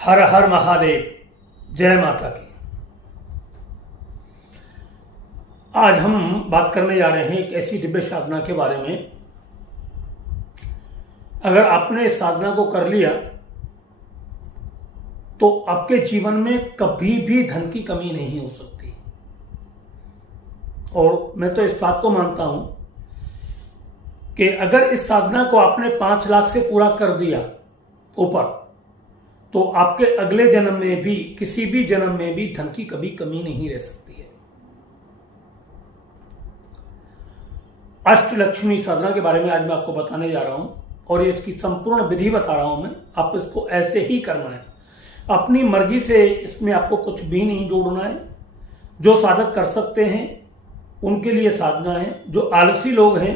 हर हर महादेव। जय माता की। आज हम बात करने जा रहे हैं एक ऐसी दिव्य साधना के बारे में, अगर आपने इस साधना को कर लिया तो आपके जीवन में कभी भी धन की कमी नहीं हो सकती। और मैं तो इस बात को मानता हूं कि अगर इस साधना को आपने 5 लाख से पूरा कर दिया ऊपर, तो आपके अगले जन्म में भी, किसी भी जन्म में भी धन की कभी कमी नहीं रह सकती है। अष्टलक्ष्मी साधना के बारे में आज मैं आपको बताने जा रहा हूं, और ये इसकी संपूर्ण विधि बता रहा हूं मैं। आप इसको ऐसे ही करना है, अपनी मर्जी से। इसमें आपको कुछ भी नहीं जोड़ना है। जो साधक कर सकते हैं उनके लिए साधना है, जो आलसी लोग हैं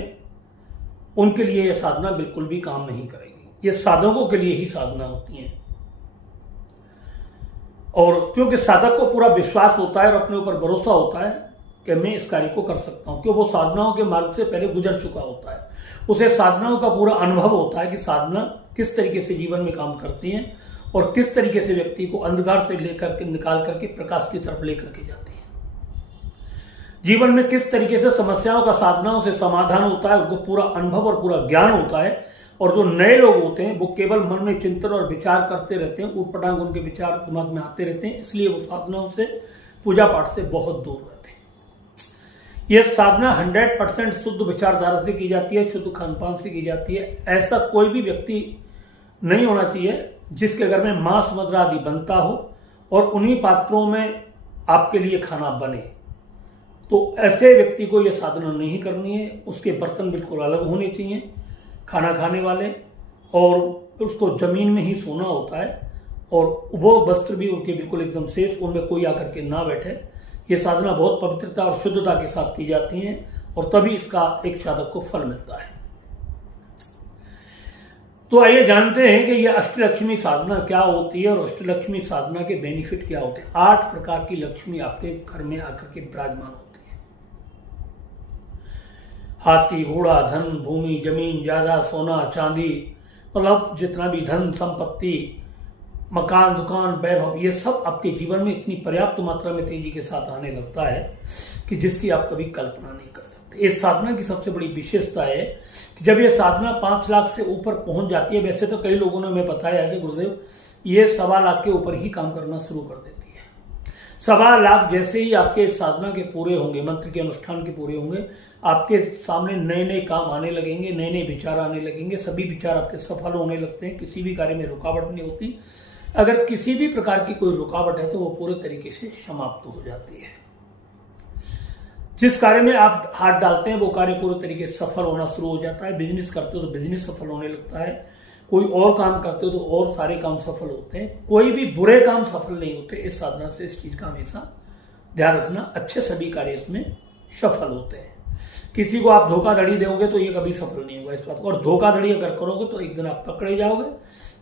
उनके लिए यह साधना बिल्कुल भी काम नहीं करेगी। ये साधकों के लिए ही साधना होती है। और क्योंकि साधक को पूरा विश्वास होता है और अपने ऊपर भरोसा होता है कि मैं इस कार्य को कर सकता हूं, क्योंकि वो साधनाओं के मार्ग से पहले गुजर चुका होता है। उसे साधनाओं का पूरा अनुभव होता है कि साधना किस तरीके से जीवन में काम करती है और किस तरीके से व्यक्ति को अंधकार से लेकर के निकाल करके प्रकाश की तरफ लेकर के जाती है। जीवन में किस तरीके से समस्याओं का साधनाओं से समाधान होता है, उनको पूरा अनुभव और पूरा ज्ञान होता है। और जो नए लोग होते हैं वो केवल मन में चिंतन और विचार करते रहते हैं, ऊटपटांग उनके विचार दिमाग में आते रहते हैं, इसलिए वो साधनाओं से, पूजा पाठ से बहुत दूर रहते हैं। यह साधना 100% शुद्ध विचारधारा से की जाती है, शुद्ध खानपान से की जाती है। ऐसा कोई भी व्यक्ति नहीं होना चाहिए जिसके घर में मांस मदिरा आदि बनता हो और उन्हीं पात्रों में आपके लिए खाना बने। तो ऐसे व्यक्ति को यह साधना नहीं करनी है। उसके बर्तन बिल्कुल अलग होने चाहिए, खाना खाने वाले, और उसको जमीन में ही सोना होता है, और वो वस्त्र भी उनके बिल्कुल एकदम सेफ, उनमें कोई आकर के ना बैठे। ये साधना बहुत पवित्रता और शुद्धता के साथ की जाती है, और तभी इसका एक साधक को फल मिलता है। तो आइए जानते हैं कि यह अष्टलक्ष्मी साधना क्या होती है और अष्टलक्ष्मी साधना के बेनिफिट क्या होते हैं। 8 प्रकार की लक्ष्मी आपके घर में आकर के विराजमान होती है। हाथी, घोड़ा, धन, भूमि, जमीन, ज्यादा, सोना, चांदी, मतलब जितना भी धन संपत्ति, मकान, दुकान, वैभव, ये सब आपके जीवन में इतनी पर्याप्त मात्रा में तेजी के साथ आने लगता है कि जिसकी आप कभी कल्पना नहीं कर सकते। इस साधना की सबसे बड़ी विशेषता है कि जब ये साधना 5 लाख से ऊपर पहुंच जाती है, वैसे तो कई लोगों ने हमें बताया है कि गुरुदेव ये 1.25 लाख के ऊपर ही काम करना शुरू कर देती है। 1.25 लाख जैसे ही आपके साधना के पूरे होंगे, मंत्र के अनुष्ठान के पूरे होंगे, आपके सामने नए नए काम आने लगेंगे, नए नए विचार आने लगेंगे। सभी विचार आपके सफल होने लगते हैं, किसी भी कार्य में रुकावट नहीं होती। अगर किसी भी प्रकार की कोई रुकावट है तो वो पूरे तरीके से समाप्त हो जाती है। जिस कार्य में आप हाथ डालते हैं वो कार्य पूरे तरीके से सफल होना शुरू हो जाता है। बिजनेस करते हो तो बिजनेस सफल होने लगता है, कोई और काम करते हो तो और सारे काम सफल होते हैं। कोई भी बुरे काम सफल नहीं होते। इस साधना से इस चीज का हमेशा ध्यान रखना, अच्छे सभी कार्य इसमें सफल होते हैं। किसी को आप धोखाधड़ी दोगे तो ये कभी सफल नहीं होगा इस बात को, और धोखाधड़ी अगर करोगे तो एक दिन आप पकड़े जाओगे।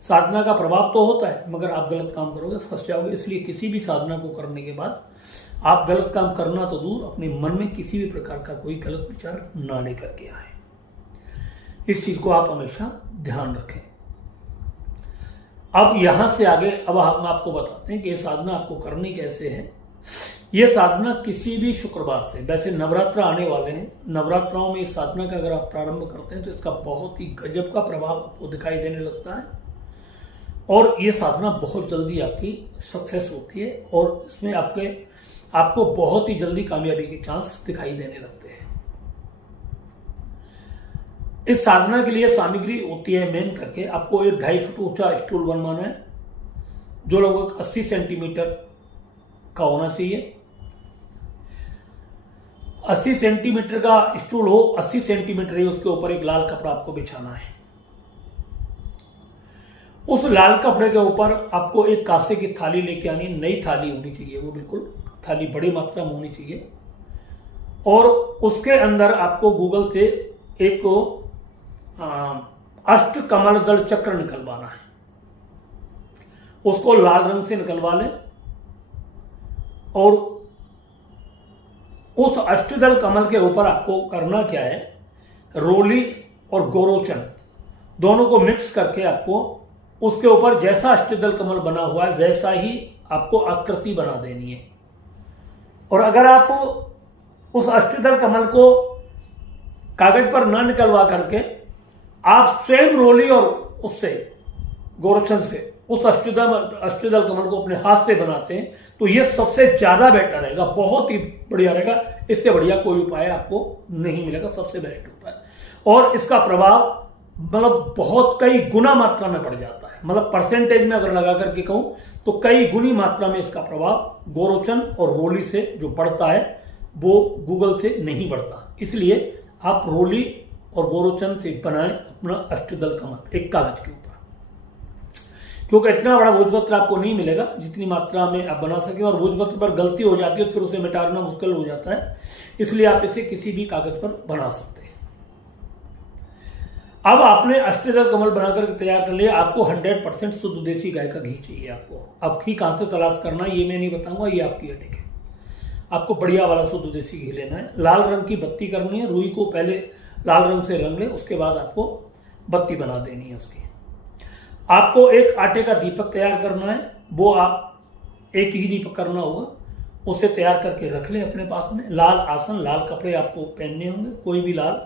साधना का प्रभाव तो होता है, मगर आप गलत काम करोगे फंस जाओगे। इसलिए किसी भी साधना को करने के बाद आप गलत काम करना तो दूर, अपने मन में किसी भी प्रकार का कोई गलत विचार ना लेकर के आए। इस चीज को आप हमेशा ध्यान रखें। अब यहां से आगे अब हम आपको बताते हैं कि यह साधना आपको करनी कैसे है। यह साधना किसी भी शुक्रवार से, वैसे नवरात्र आने वाले हैं, नवरात्राओं में इस साधना का अगर आप प्रारंभ करते हैं तो इसका बहुत ही गजब का प्रभाव आपको दिखाई देने लगता है, और यह साधना बहुत जल्दी आपकी सक्सेस होती है, और इसमें आपको बहुत ही जल्दी कामयाबी के चांस दिखाई देने लगते हैं। इस साधना के लिए सामग्री होती है मेन करके, आपको एक 2.5 फुट ऊंचा स्टूल बनवाना है, जो लगभग 80 सेंटीमीटर का होना चाहिए। 80 सेंटीमीटर का स्टूल हो, 80 सेंटीमीटर ही उसके ऊपर एक लाल कपड़ा आपको बिछाना है। उस लाल कपड़े के ऊपर आपको एक कांसे की थाली लेके आनी, नई थाली होनी चाहिए, वो बिल्कुल थाली बड़ी मात्रा में होनी चाहिए। और उसके अंदर आपको गूगल से एक अष्ट कमल दल चक्र निकलवाना है। उसको लाल रंग से निकलवा लें, और उस अष्टदल कमल के ऊपर आपको करना क्या है, रोली और गोरोचन दोनों को मिक्स करके आपको उसके ऊपर जैसा अष्टदल कमल बना हुआ है वैसा ही आपको आकृति बना देनी है। और अगर आप उस अष्टदल कमल को कागज पर ना निकलवा करके आप स्वयं रोली और उससे गोरक्षण से उस अष्टदल कमल को अपने हाथ से बनाते हैं तो यह सबसे ज्यादा बेटर रहेगा, बहुत ही बढ़िया रहेगा। इससे बढ़िया कोई उपाय आपको नहीं मिलेगा, सबसे बेस्ट उपाय। और इसका प्रभाव मतलब बहुत कई गुना मात्रा में बढ़ जाता है, मतलब परसेंटेज में अगर लगा करके कहूं तो कई गुनी मात्रा में इसका प्रभाव गोरोचन और रोली से जो बढ़ता है वो गूगल से नहीं बढ़ता। इसलिए आप रोली और गोरोचन से बनाएं अपना अष्टदल कमल एक कागज के ऊपर, क्योंकि इतना बड़ा भोजपत्र आपको नहीं मिलेगा जितनी मात्रा में आप बना सके। और भोजपत्र पर गलती हो जाती है तो फिर उसे मिटाना मुश्किल हो जाता है, इसलिए आप इसे किसी भी कागज पर बना सकते हैं। अब आपने अष्टदल कमल बनाकर तैयार कर लिया। आपको 100% शुद्ध देसी गाय का घी चाहिए। आपको अब घी कहां से तलाश करना है ये मैं नहीं बताऊंगा, ये आपकी हेडेक है। आपको बढ़िया वाला शुद्ध देसी घी लेना है। लाल रंग की बत्ती करनी है, रुई को पहले लाल रंग से रंग ले, उसके बाद आपको बत्ती बना देनी है उसकी। आपको एक आटे का दीपक तैयार करना है, वो आप एक ही दीपक करना होगा, उसे तैयार करके रख लें अपने पास में। लाल आसन, लाल कपड़े आपको पहनने होंगे, कोई भी लाल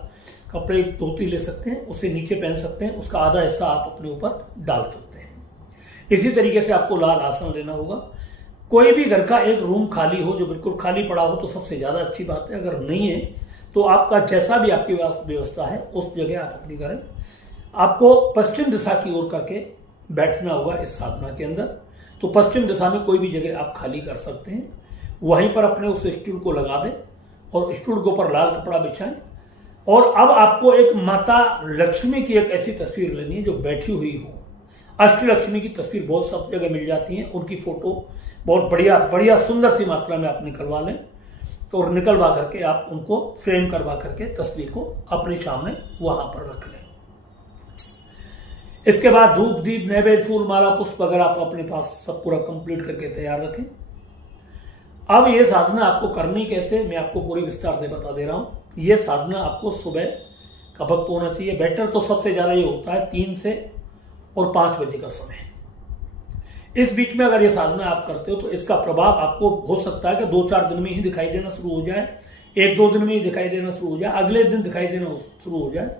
कपड़े धोती ले सकते हैं, उसे नीचे पहन सकते हैं, उसका आधा हिस्सा आप अपने ऊपर डाल सकते हैं। इसी तरीके से आपको लाल आसन लेना होगा। कोई भी घर का एक रूम खाली हो, जो बिल्कुल खाली पड़ा हो तो सबसे ज्यादा अच्छी बात है। अगर नहीं है तो आपका जैसा भी आपकी व्यवस्था है उस जगह आप अपनी करें। आपको पश्चिम दिशा की ओर करके बैठना होगा इस साधना के अंदर। तो पश्चिम दिशा में कोई भी जगह आप खाली कर सकते हैं, वहीं पर अपने उस स्टूल को लगा दें और स्टूल के ऊपर लाल कपड़ा बिछाएं। और अब आपको एक माता लक्ष्मी की एक ऐसी तस्वीर लेनी है जो बैठी हुई हो। अष्टलक्ष्मी की तस्वीर बहुत सब जगह मिल जाती है, उनकी फोटो बहुत बढ़िया बढ़िया सुंदर सी मात्रा में आप निकलवा लें और निकलवा करके आप उनको फ्रेम करवा करके तस्वीर को अपने सामने वहां पर रख लें। इसके बाद धूप दीप नैवेद्य फूल माला पुष्प अगर आप अपने पास सब पूरा कंप्लीट करके तैयार रखें। अब यह साधना आपको करनी कैसे मैं आपको पूरी विस्तार से बता दे रहा हूं। यह साधना आपको सुबह का वक्त होना चाहिए। बेटर तो सबसे ज्यादा ये होता है 3 से और 5 बजे का समय। इस बीच में अगर ये साधना आप करते हो तो इसका प्रभाव आपको हो सकता है कि 2-4 दिन में ही दिखाई देना शुरू हो जाए, 1-2 दिन में ही दिखाई देना शुरू हो जाए, अगले दिन दिखाई देना शुरू हो जाए।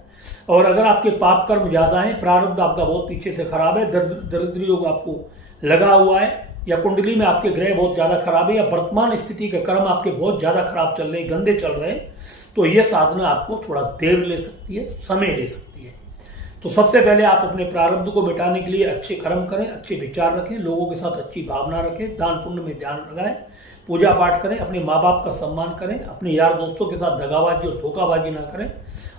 और अगर आपके पाप कर्म ज्यादा है, प्रारब्ध आपका बहुत पीछे से खराब है, दरिद्र योग आपको लगा हुआ है, या कुंडली में आपके ग्रह बहुत ज्यादा खराब है, या वर्तमान स्थिति के कर्म आपके बहुत ज्यादा खराब चल रहे हैं, गंदे चल रहे हैं, तो यह साधना आपको थोड़ा देर ले सकती है, समय ले सकती है। तो सबसे पहले आप अपने प्रारब्ध को मिटाने के लिए अच्छे कर्म करें, अच्छे विचार रखें, लोगों के साथ अच्छी भावना रखें, दान पुण्य में ध्यान लगाएं, पूजा पाठ करें, अपने माँ बाप का सम्मान करें, अपने यार दोस्तों के साथ दगाबाजी और धोखाबाजी ना करें,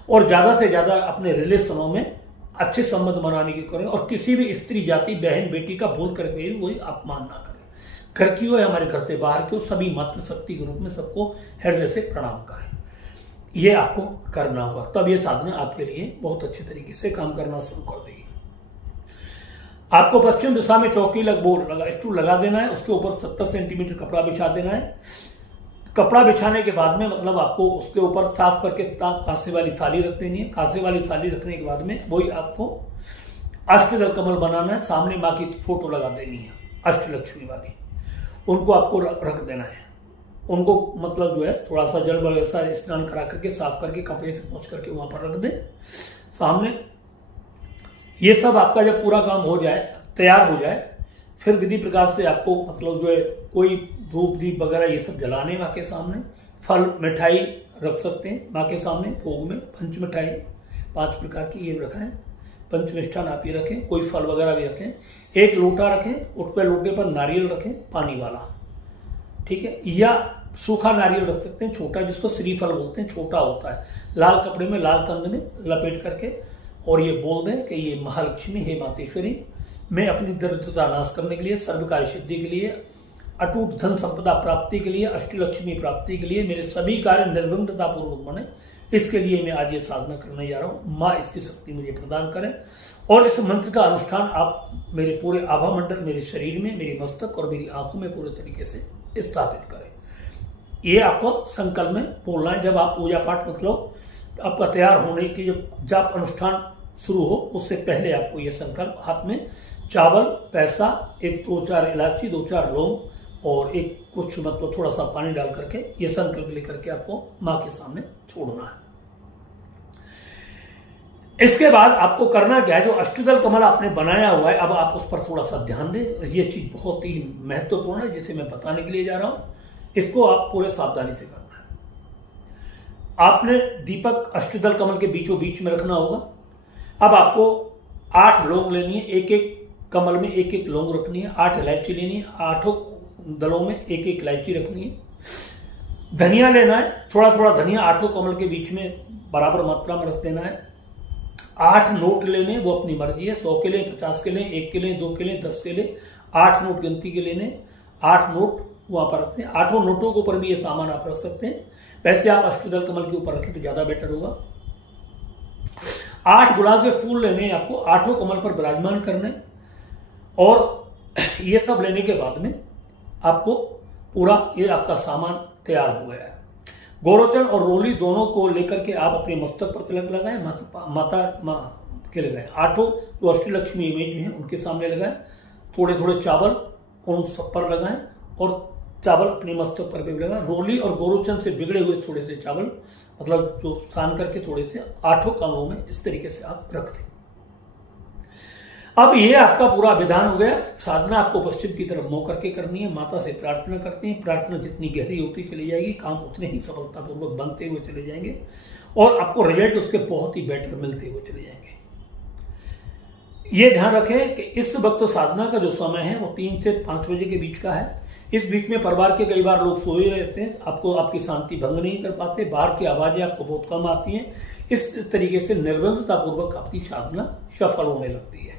और ज्यादा से ज्यादा अपने रिलेशनों में अच्छे संबंध बनाने की करें। और किसी भी स्त्री जाति बहन बेटी का भूल करके भी वही अपमान ना करें। घर की हो या हमारे घर से बाहर की हो, सभी मातृशक्ति के रूप में सबको हृदय से प्रणाम करें। ये आपको करना होगा, तब ये साधना आपके लिए बहुत अच्छे तरीके से काम करना शुरू कर देगी। आपको पश्चिम दिशा में चौकी स्टूल लगा देना है, उसके ऊपर 70 सेंटीमीटर कपड़ा बिछा देना है। कपड़ा बिछाने के बाद में मतलब आपको उसके ऊपर साफ करके कांसे वाली थाली रख देनी है। कांसे वाली थाली रखने के बाद में वही आपको अष्टदल कमल बनाना है, सामने माँ की फोटो लगा देनी है अष्टलक्ष्मी वाली, उनको आपको रख देना है। उनको मतलब जो है थोड़ा सा जल वैसा स्नान करा करके साफ करके कपड़े से पोंछ करके वहां पर रख दें सामने। ये सब आपका जब पूरा काम हो जाए, तैयार हो जाए, फिर विधि प्रकार से आपको मतलब जो है कोई धूप दीप वगैरह ये सब जलाने माँ के सामने। फल मिठाई रख सकते हैं माँ के सामने भोग में, पंच मिठाई 5 प्रकार की ये रखें, पंच मिष्ठान आप ये रखें, कोई फल वगैरह भी रखें। एक लोटा रखें, उस पर लोटे पर नारियल रखें पानी वाला, ठीक है, या सूखा नारियल रख सकते हैं छोटा, जिसको श्रीफल बोलते हैं, छोटा होता है, लाल कपड़े में लाल कंद में लपेट करके, और ये बोल दें कि ये महालक्ष्मी हे मातेश्वरी, मैं अपनी दरिद्रता नाश करने के लिए, सर्व कार्य सिद्धि के लिए, अटूट धन संपदा प्राप्ति के लिए, अष्टलक्ष्मी प्राप्ति के लिए, मेरे सभी कार्य निर्विघ्नता पूर्वक बने, इसके लिए मैं आज ये साधना करने जा रहा हूं। माँ इसकी शक्ति मुझे प्रदान करें। और इस मंत्र का अनुष्ठान आप मेरे पूरे आभा मंडल, मेरे शरीर में, मेरे मस्तक और मेरी आंखों में पूरे तरीके से स्थापित करें। ये आपको संकल्प में बोलना है। जब आप पूजा पाठ मतलब आपका तैयार होने की जब जाप अनुष्ठान शुरू हो, उससे पहले आपको यह संकल्प हाथ में चावल, पैसा, एक 2-4 इलायची, 2-4 लौंग और एक कुछ मतलब थोड़ा सा पानी डाल करके ये संकल्प लेकर के आपको मां के सामने छोड़ना है। इसके बाद आपको करना क्या है, जो अष्टदल कमल आपने बनाया हुआ है अब आप उस पर थोड़ा सा ध्यान दें। ये चीज बहुत ही महत्वपूर्ण है जिसे मैं बताने के लिए जा रहा हूं। इसको आप पूरे सावधानी से करना है। आपने दीपक अष्टदल कमल के बीचों बीच में रखना होगा। अब आपको 8 लौंग लेनी है, एक एक कमल में एक एक लौंग रखनी है। 8 इलायची लेनी है, 8 दलों में एक एक इलायची रखनी है। धनिया लेना है, थोड़ा थोड़ा धनिया 8 कमल के बीच में बराबर मात्रा में रख देना है। 8 नोट लेने, वो अपनी मर्जी है, 100 के लिए, 50 के लिए, 1 के लिए, 2 के लिए, 10 के लिए, 8 नोट गिनती के लेने, 8 नोट वहां पर रखते हैं। 8 नोटों के ऊपर भी ये सामान आप रख सकते हैं। वैसे आप अष्टदल कमल के ऊपर रखें तो ज्यादा बेटर होगा। 8 गुलाब के फूल लेने, आपको 8 कमल पर विराजमान करने, और ये सब लेने के बाद में आपको पूरा ये आपका सामान तैयार हो गया है। गोरोचन और रोली दोनों को लेकर के आप अपने मस्तक पर तिलक लगाएं, माता के लगाएं। 8 जो अष्टलक्ष्मी इमेज में है उनके सामने लगाएं। थोड़े थोड़े चावल उन सब पर लगाएं और चावल अपने मस्तक पर भी लगाएं। रोली और गोरोचन से बिगड़े हुए थोड़े से चावल मतलब जो सान करके थोड़े से 8 कमलों में इस तरीके से आप रख दें। अब ये आपका पूरा विधान हो गया। साधना आपको पश्चिम की तरफ मुंह करके करनी है। माता से प्रार्थना करते हैं। प्रार्थना जितनी गहरी होती चली जाएगी, काम उतने ही सफलतापूर्वक बनते हुए चले जाएंगे और आपको रिजल्ट उसके बहुत ही बेटर मिलते हुए चले जाएंगे। ये ध्यान रखें कि इस वक्त साधना का जो समय है वो 3 से 5 बजे के बीच का है। इस बीच में परिवार के कई बार लोग सोए रहते हैं, आपको आपकी शांति भंग नहीं कर पाते, बाहर की आवाजें आपको बहुत कम आती हैं। इस तरीके से निर्विघ्नतापूर्वक आपकी साधना सफल होने लगती है।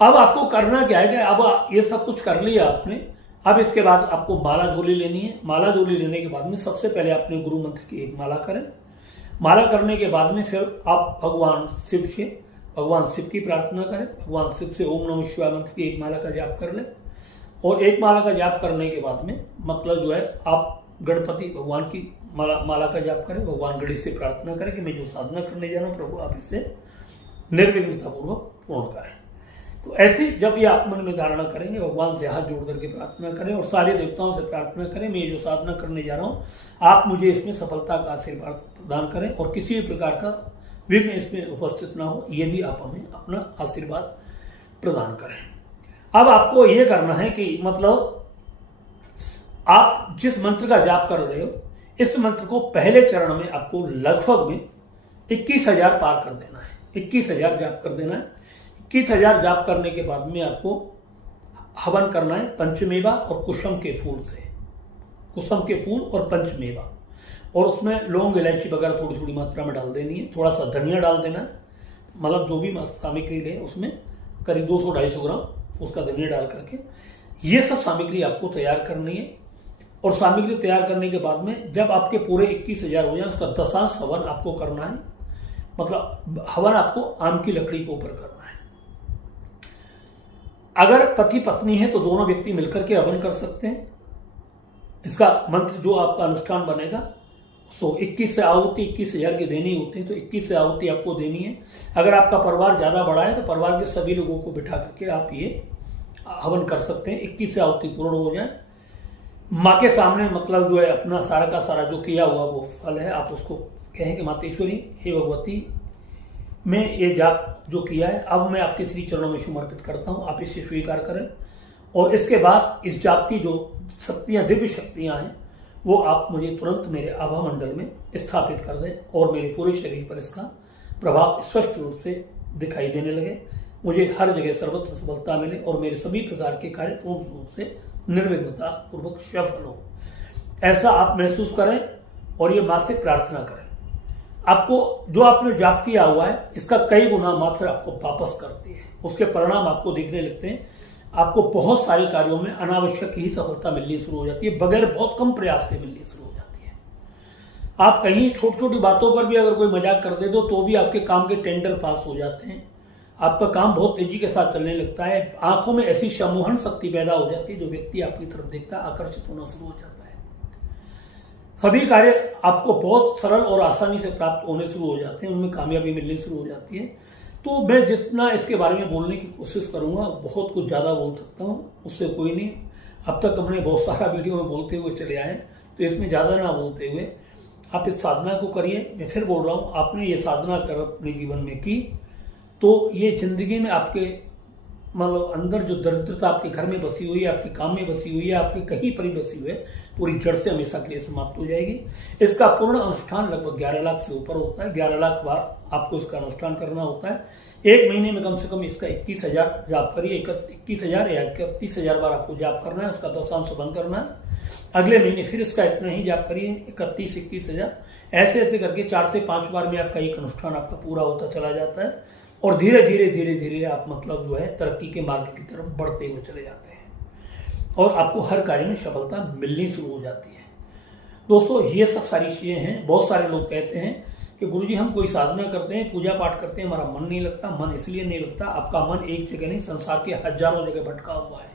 अब आपको करना क्या है कि अब ये सब कुछ कर लिया आपने। अब इसके बाद आपको माला झोली लेनी है। माला झोली लेने के बाद में सबसे पहले आपने गुरु मंत्र की एक माला करें। माला करने के बाद में फिर आप भगवान शिव की प्रार्थना करें। भगवान शिव से ओम नमः शिवाय मंत्र की एक माला का जाप कर लें और एक माला का जाप करने के बाद में मतलब जो है आप गणपति भगवान की माला का जाप करें। भगवान गणेश से प्रार्थना करें कि मैं जो साधना करने जा रहा हूं प्रभु आप इसे निर्विघ्नतापूर्वक पूर्ण करें। तो ऐसे जब ये आप मन में धारणा करेंगे, भगवान से हाथ जोड़ करके प्रार्थना करें और सारे देवताओं से प्रार्थना करें मैं ये जो साधना करने जा रहा हूं आप मुझे इसमें सफलता का आशीर्वाद प्रदान करें और किसी भी प्रकार का विघ्न इसमें उपस्थित ना हो, ये भी आप हमें अपना आशीर्वाद प्रदान करें। अब आपको ये करना है कि मतलब आप जिस मंत्र का जाप कर रहे हो इस मंत्र को पहले चरण में आपको लगभग में 21,000 पार कर देना है। 21,000 जाप कर देना है। 21,000 जाप करने के बाद में आपको हवन करना है पंचमेवा और कुसुम के फूल से। कुसुम के फूल और पंचमेवा और उसमें लौंग इलायची वगैरह थोड़ी थोड़ी मात्रा में डाल देनी है। थोड़ा सा धनिया डाल देना है, मतलब जो भी सामग्री ले उसमें करीब 200-250 ग्राम उसका धनिया डाल करके ये सब सामग्री आपको तैयार करनी है। और सामग्री तैयार करने के बाद में जब आपके पूरे 21,000 हो जाए उसका 10 हवन आपको करना है। मतलब हवन आपको आम की लकड़ी के ऊपर करना है। अगर पति पत्नी है तो दोनों व्यक्ति मिलकर के हवन कर सकते हैं। इसका मंत्र जो आपका अनुष्ठान बनेगा तो 21 से आहुति 21,000 की देनी होती है तो 21 से आहुति आपको देनी है। अगर आपका परिवार ज्यादा बड़ा है तो परिवार के सभी लोगों को बिठा करके आप ये हवन कर सकते हैं। 21 से आहुति पूर्ण हो जाए माँ के सामने, मतलब जो है अपना सारा का सारा जो किया हुआ वो फल है आप उसको कहें कि मातेश्वरी हे भगवती मैं ये जाप जो किया है अब मैं आपके श्री चरणों में समर्पित करता हूं, आप इसे स्वीकार करें। और इसके बाद इस जाप की जो शक्तियां दिव्य शक्तियां हैं वो आप मुझे तुरंत मेरे आभा मंडल में स्थापित कर दें और मेरे पूरे शरीर पर इसका प्रभाव स्पष्ट रूप से दिखाई देने लगे। मुझे हर जगह सर्वत्र सफलता मिले और मेरे सभी प्रकार के कार्य पूर्ण रूप से निर्विघ्नता पूर्वक सफल हो, ऐसा आप महसूस करें और ये मां से प्रार्थना करें। आपको जो आपने जाप किया हुआ है इसका कई गुना मां फिर आपको वापस करती है। उसके परिणाम आपको दिखने लगते हैं। आपको बहुत सारे कार्यों में अनावश्यक ही सफलता मिलनी शुरू हो जाती है, बगैर बहुत कम प्रयास से मिलनी शुरू हो जाती है। आप कहीं छोटी छोटी बातों पर भी अगर कोई मजाक कर दे दो तो भी आपके काम के टेंडर पास हो जाते हैं। आपका काम बहुत तेजी के साथ चलने लगता है। आंखों में ऐसी सम्मोहन शक्ति पैदा हो जाती है जो व्यक्ति आपकी तरफ देखता है आकर्षित होना शुरू हो जाता है। सभी कार्य आपको बहुत सरल और आसानी से प्राप्त होने शुरू हो जाते हैं, उनमें कामयाबी मिलनी शुरू हो जाती है। तो मैं जितना इसके बारे में बोलने की कोशिश करूंगा, बहुत कुछ ज़्यादा बोल सकता हूँ, उससे कोई नहीं। अब तक हमने बहुत सारा वीडियो में बोलते हुए चले आए, तो इसमें ज़्यादा ना बोलते हुए आप इस साधना को करिए। मैं फिर बोल रहा हूँ, आपने ये साधना कर अपने जीवन में की तो ये जिंदगी में आपके मतलब अंदर जो दरिद्रता आपके घर में बसी हुई है, आपके काम में बसी हुई है, आपके कहीं पर ही बसी हुई है, पूरी जड़ से हमेशा के लिए समाप्त हो जाएगी। इसका पूर्ण अनुष्ठान लगभग 11 लाख से ऊपर होता है। 11 लाख बार आपको इसका अनुष्ठान करना होता है। एक महीने में कम से कम इसका 21,000 जाप करिए। 21,000 या 31,000 बार आपको जाप करना है, उसका दशांश बंद करना है। अगले महीने फिर इसका इतना ही जाप करिए, 31-21,000। ऐसे ऐसे करके 4 से 5 बार में आपका एक अनुष्ठान आपका पूरा होता चला जाता है और धीरे धीरे धीरे धीरे आप मतलब जो है तरक्की के मार्ग की तरफ बढ़ते हुए चले जाते हैं और आपको हर कार्य में सफलता मिलनी शुरू हो जाती है। दोस्तों, ये सब सारी चीजें हैं। बहुत सारे लोग कहते हैं कि गुरुजी हम कोई साधना करते हैं, पूजा पाठ करते हैं, हमारा मन नहीं लगता। मन इसलिए नहीं लगता, आपका मन एक जगह नहीं, संसार के हजारों जगह भटका हुआ है।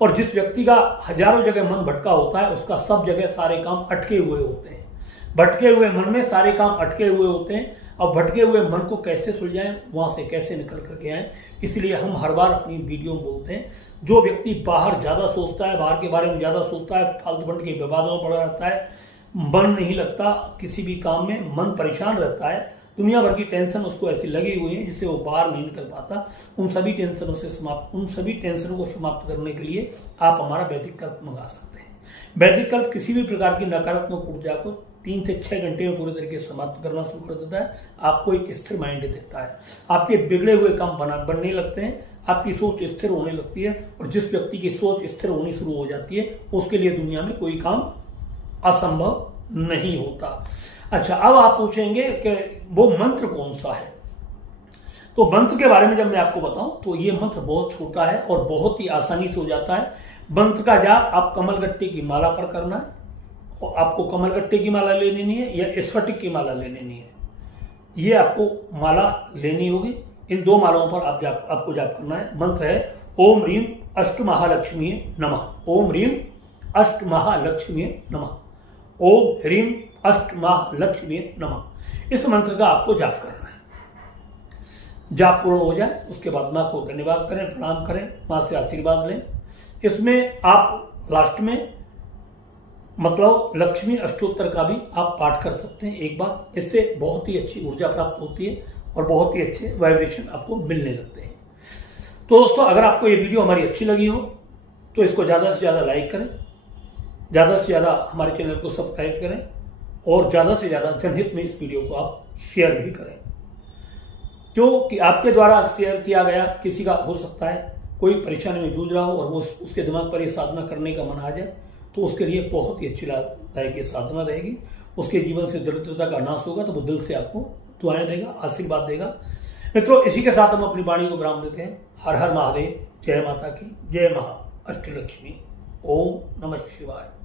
और जिस व्यक्ति का हजारों जगह मन भटका होता है, उसका सब जगह सारे काम अटके हुए होते हैं। भटके हुए मन में सारे काम अटके हुए होते हैं। अब भटके हुए मन को कैसे सुलझाएं, वहां से कैसे निकल करके आए, इसलिए हम हर बार अपनी वीडियो में बोलते हैं, जो व्यक्ति बाहर ज्यादा सोचता है, बाहर के बारे में ज्यादा सोचता है, फालतू फंड के विवादों में पड़ा रहता है, मन नहीं लगता किसी भी काम में, मन परेशान रहता है, दुनिया भर की टेंशन उसको ऐसी लगी हुई है जिससे वो बाहर नहीं निकल पाता, उन सभी टेंशनों को समाप्त करने के लिए आप हमारा वैदिक कल्प मंगा सकते हैं। वैदिक कल्प किसी भी प्रकार की नकारात्मक ऊर्जा को 3 से 6 घंटे में पूरे तरीके से समाप्त करना शुरू कर देता है। आपको एक स्थिर माइंड देता है, आपके बिगड़े हुए काम बनने लगते हैं, आपकी सोच स्थिर होने लगती है और जिस व्यक्ति की सोच स्थिर होनी शुरू हो जाती है उसके लिए दुनिया में कोई काम असंभव नहीं होता। अच्छा, अब आप पूछेंगे कि वो मंत्र कौन सा है। तो मंत्र के बारे में जब मैं आपको बताऊं तो ये मंत्र बहुत छोटा है और बहुत ही आसानी से हो जाता है। मंत्र का जाप आप कमलगट्टे की माला पर करना है और आपको कमलगट्टे की माला ले लेनी है या स्फटिक की माला ले लेनी है। ये आपको माला लेनी होगी। इन 2 मालाओं पर आपको जाप करना है। मंत्र है ओम ह्रीम अष्टमहालक्ष्मी नमः। ओम ह्रीम अष्टमहालक्ष्मी नमः। ओम ह्रीम अष्टमहालक्ष्मी नमः। इस मंत्र का आपको जाप करना है। जाप पूर्ण हो जाए उसके बाद मां को धन्यवाद करें, प्रणाम करें, मां से आशीर्वाद लें। इसमें आप लास्ट में मतलब लक्ष्मी अष्टोत्तर का भी आप पाठ कर सकते हैं एक बार। इससे बहुत ही अच्छी ऊर्जा प्राप्त होती है और बहुत ही अच्छे वाइब्रेशन आपको मिलने लगते हैं। तो दोस्तों, अगर आपको ये वीडियो हमारी अच्छी लगी हो तो इसको ज़्यादा से ज़्यादा लाइक करें, ज़्यादा से ज़्यादा हमारे चैनल को सब्सक्राइब करें और ज़्यादा से ज़्यादा जनहित में इस वीडियो को आप शेयर भी करें, क्योंकि आपके द्वारा शेयर किया गया किसी का हो सकता है कोई परेशानी में जूझ रहा हो और वो उसके दिमाग पर ये साधना करने का मन आ जाए, तो उसके लिए बहुत ही अच्छी लाभदायक ये साधना रहेगी। उसके जीवन से दरिद्रता का नाश होगा तो वो दिल से आपको दुआएं देगा, आशीर्वाद देगा। मित्रों, इसी के साथ हम अपनी वाणी को विराम देते हैं। हर हर महादेव, जय माता की, जय महा अष्टलक्ष्मी। ओम नमः शिवाय।